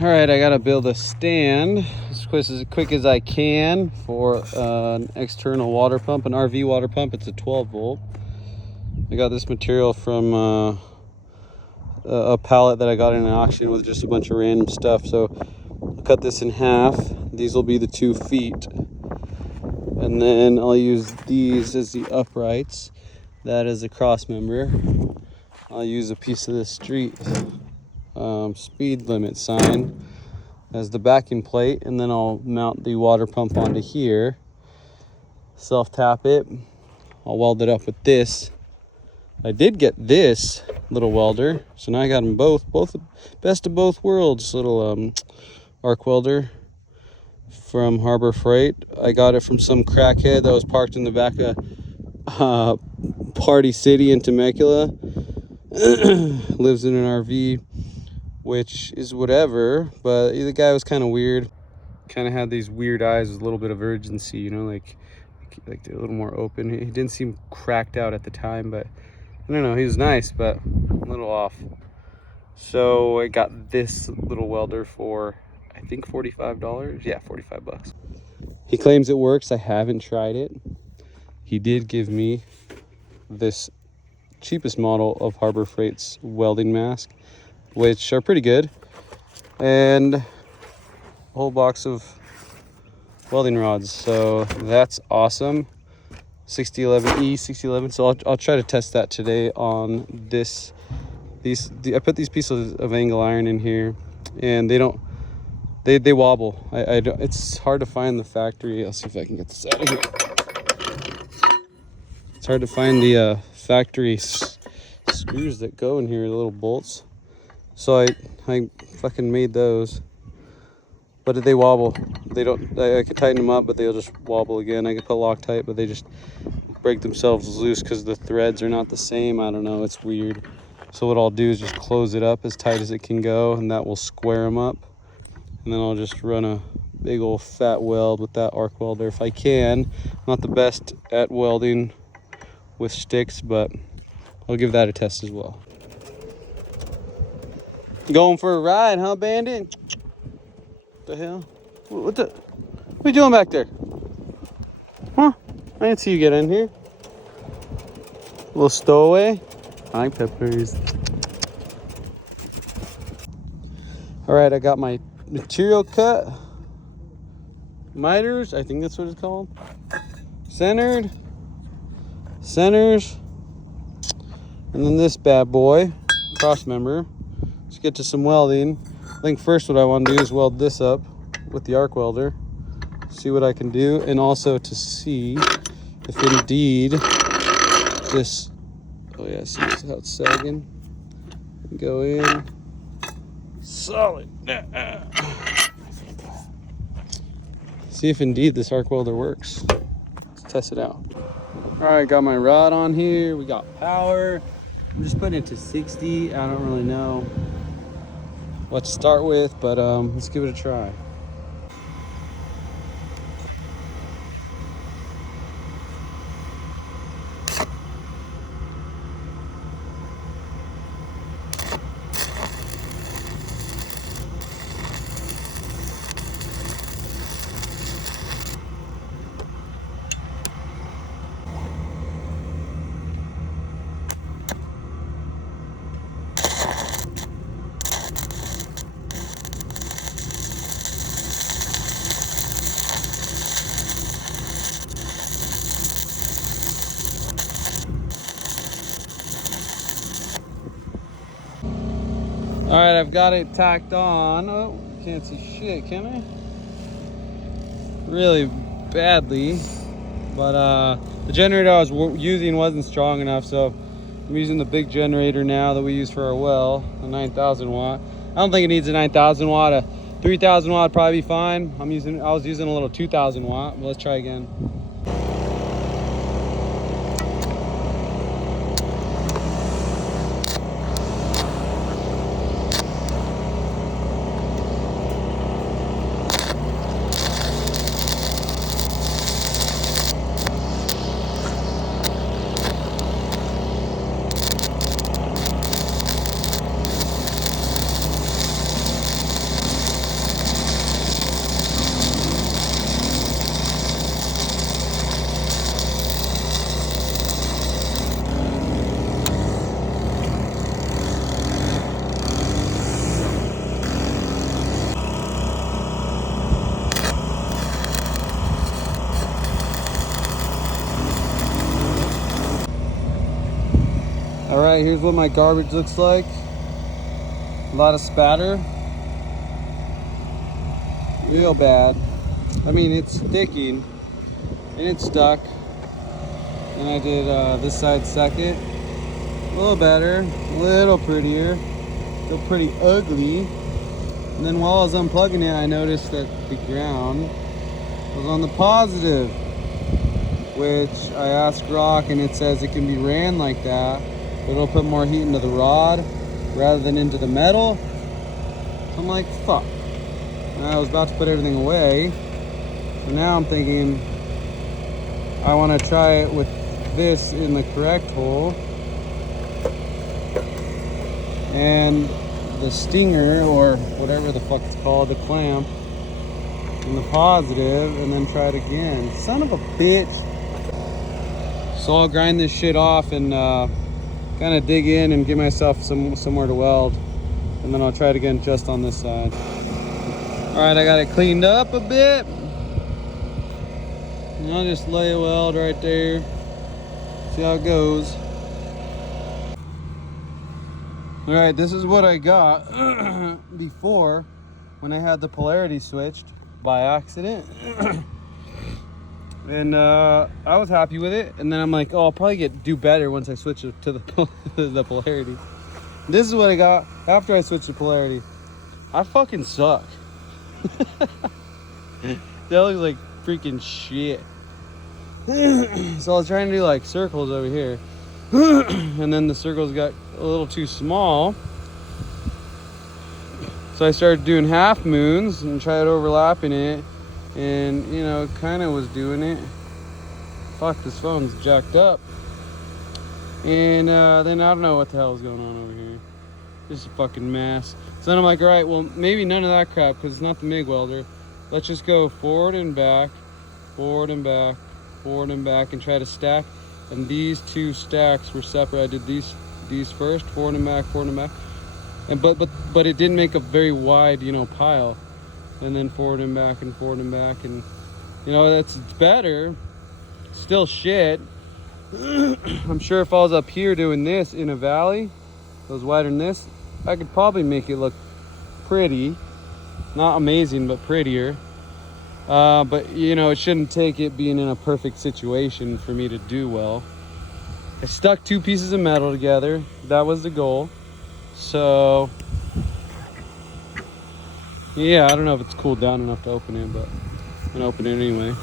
All right, I gotta build a stand as quick as I can for an external water pump, an RV water pump. It's a 12 volt. I got this material from a pallet that I got in an auction with just a bunch of random stuff. So I'll cut this in half. These will be the 2 feet. And then I'll use these as the uprights. That is a cross member. I'll use a piece of the street speed limit sign as the backing plate, and then I'll mount the water pump onto here, self tap it. I'll weld it up with this. I did get this little welder, so now I got them both best of both worlds. Little arc welder from Harbor Freight. I got it from some crackhead that was parked in the back of Party City in Temecula. Lives in an RV, which is whatever, but the guy was kind of weird. Kind of had these weird eyes with a little bit of urgency, you know, like they're a little more open. He didn't seem cracked out at the time, but I don't know, he was nice, but a little off. So I got this little welder for, I think, $45. Yeah, 45 bucks. He claims it works. I haven't tried it. He did give me this cheapest model of Harbor Freight's welding mask, which are pretty good, and a whole box of welding rods. So that's awesome. 6011E, 6011. So I'll try to test that today on this. I put these pieces of angle iron in here, and they wobble. I don't, it's hard to find the factory. I'll see if I can get this out of here. It's hard to find the factory screws that go in here, the little bolts. So I fucking made those, but they wobble. They don't. I could tighten them up, but they'll just wobble again. I could put Loctite, but they just break themselves loose because the threads are not the same. I don't know. It's weird. So what I'll do is just close it up as tight as it can go, and that will square them up. And then I'll just run a big old fat weld with that arc welder if I can. Not the best at welding with sticks, but I'll give that a test as well. Going for a ride, huh, Bandit? What the hell? What are you doing back there? Huh? I didn't see you get in here. A little stowaway. I like peppers. All right, I got my material cut. Miters, I think that's what it's called. Centers. And then this bad boy, cross member. Let's get to some welding. I think first what I want to do is weld this up with the arc welder. See what I can do, and also to see if indeed this, oh yeah, see how it's sagging? Go in. Solid. See if indeed this arc welder works. Let's test it out. All right, got my rod on here. We got power. I'm just putting it to 60. I don't really know what to start with, but let's give it a try. All right, I've got it tacked on. Oh, can't see shit, can I? Really badly, but the generator I was using wasn't strong enough, so I'm using the big generator now that we use for our well, a 9,000 watt. I don't think it needs a 9,000 watt. A 3,000 watt would probably be fine. I was using a little 2,000 watt, but let's try again. Alright, here's what my garbage looks like. A lot of spatter. Real bad. I mean, it's sticking and it's stuck. And I did this side second. A little better, a little prettier. Still pretty ugly. And then while I was unplugging it, I noticed that the ground was on the positive, which I asked Rock and it says it can be ran like that, but it'll put more heat into the rod rather than into the metal. So I'm like, fuck. And I was about to put everything away. So now I'm thinking I want to try it with this in the correct hole and the stinger, or whatever the fuck it's called, the clamp, in the positive, and then try it again. Son of a bitch. So I'll grind this shit off and kind of dig in and give myself somewhere to weld, and then I'll try it again just on this side. All right, I got it cleaned up a bit. And I'll just lay a weld right there. See how it goes. All right, this is what I got before, when I had the polarity switched by accident. And I was happy with it. And then I'm like, oh, I'll probably do better once I switch it to the polarity. This is what I got after I switched to polarity. I fucking suck. That looks like freaking shit. So I was trying to do like circles over here. And then the circles got a little too small. So I started doing half moons and tried overlapping it. And, you know, kind of was doing it. Fuck, this phone's jacked up. And then I don't know what the hell is going on over here. Just a fucking mess. So then I'm like, all right, well, maybe none of that crap because it's not the MIG welder. Let's just go forward and back, forward and back, forward and back, and try to stack. And these two stacks were separate. I did these first, forward and back, forward and back. And but it didn't make a very wide, you know, pile. And then forward and back and forward and back, and you know, it's better. Still shit. I'm sure if I was up here doing this in a valley that was wider than this, I could probably make it look pretty. Not amazing, but prettier. But you know, it shouldn't take it being in a perfect situation for me to do well. I stuck two pieces of metal together. That was the goal. So yeah, I don't know if it's cooled down enough to open it, but I'm gonna open it anyway.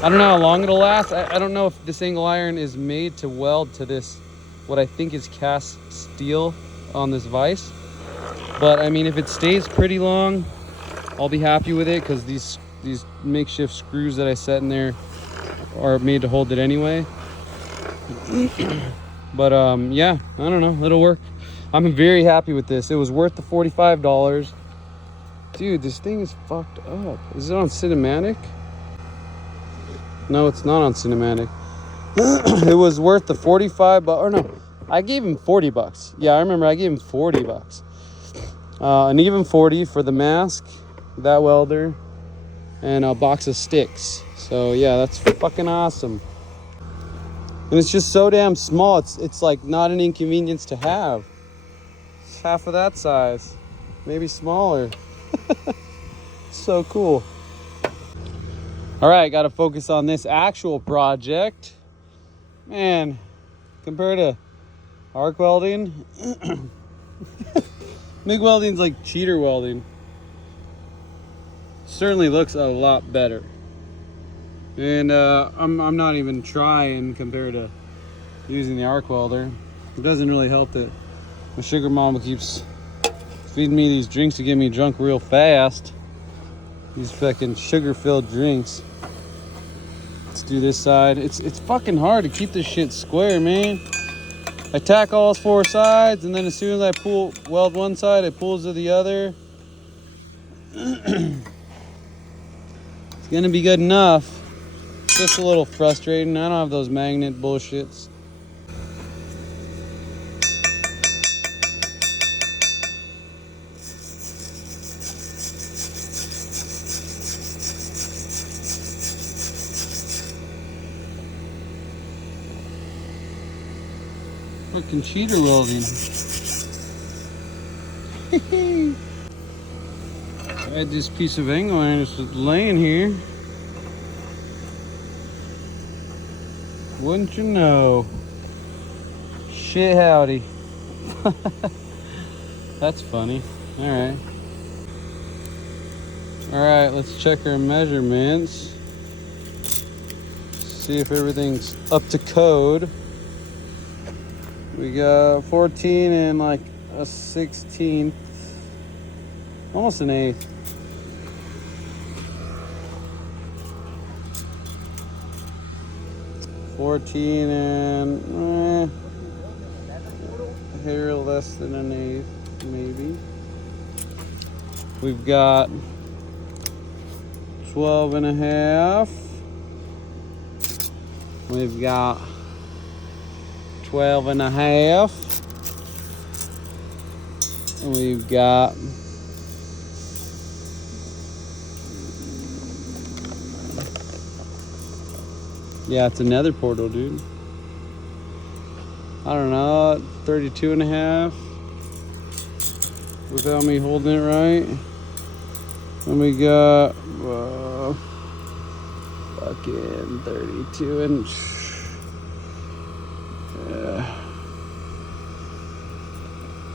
I don't know how long it'll last. I don't know if this angle iron is made to weld to this, what I think is cast steel on this vise. But I mean, if it stays pretty long, I'll be happy with it, because these makeshift screws that I set in there are made to hold it anyway. But yeah, I don't know, it'll work. I'm very happy with this. It was worth the $45. Dude, this thing is fucked up. Is it on cinematic? No, it's not on cinematic. It was worth the 45 bucks, or no, I gave him 40 bucks. Yeah, I remember I gave him 40 bucks. An even 40 for the mask, that welder, and a box of sticks. So yeah, that's fucking awesome. And it's just so damn small. It's like not an inconvenience to have. It's half of that size, maybe smaller. So cool. All right, got to focus on this actual project. Man, compared to arc welding, MIG welding's like cheater welding. Certainly looks a lot better. And I'm not even trying compared to using the arc welder. It doesn't really help that my sugar mama keeps feeding me these drinks to get me drunk real fast. These fucking sugar-filled drinks. Let's do this side. It's fucking hard to keep this shit square, man. I tack all 4 sides, and then as soon as I weld one side, it pulls to the other. It's gonna be good enough. It's just a little frustrating. I don't have those magnet bullshits. Freaking cheater welding. I had this piece of angle iron just laying here. Wouldn't you know? Shit howdy. That's funny. Alright. Alright, let's check our measurements. See if everything's up to code. We got 14 and like a 16th. Almost an eighth. $14 and here less than an eighth, maybe. We've got 12 and a half. We've got 12 and a half. And we've got yeah, it's another portal, dude. I don't know, 32 and a half without me holding it right. And we got fucking 32 and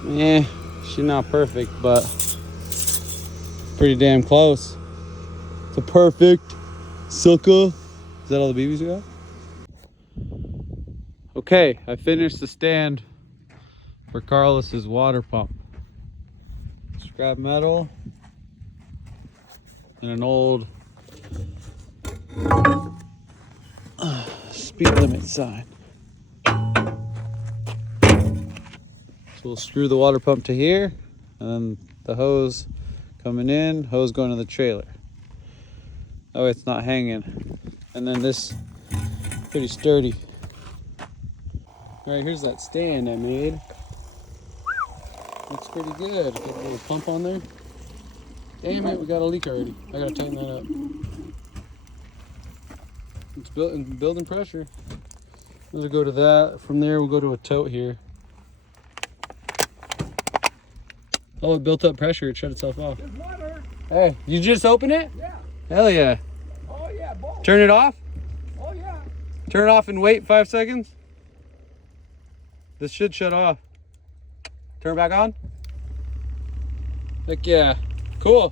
yeah, she's not perfect, but pretty damn close. It's a perfect sucker. Is that all the BBs we got? Okay, I finished the stand for Carlos's water pump. Scrap metal and an old speed limit sign. So we'll screw the water pump to here, and then the hose coming in, hose going to the trailer. Oh, it's not hanging. And then this, pretty sturdy. All right, here's that stand I made. Looks pretty good. Got a little pump on there. Damn it, we got a leak already. I gotta tighten that up. It's building pressure. We'll go to that. From there, we'll go to a tote here. Oh, it built up pressure. It shut itself off. There's water. Hey, you just open it? Yeah. Hell yeah. Oh yeah, both. Turn it off? Oh yeah. Turn it off and wait 5 seconds. This should shut off. Turn it back on. Heck yeah. Cool.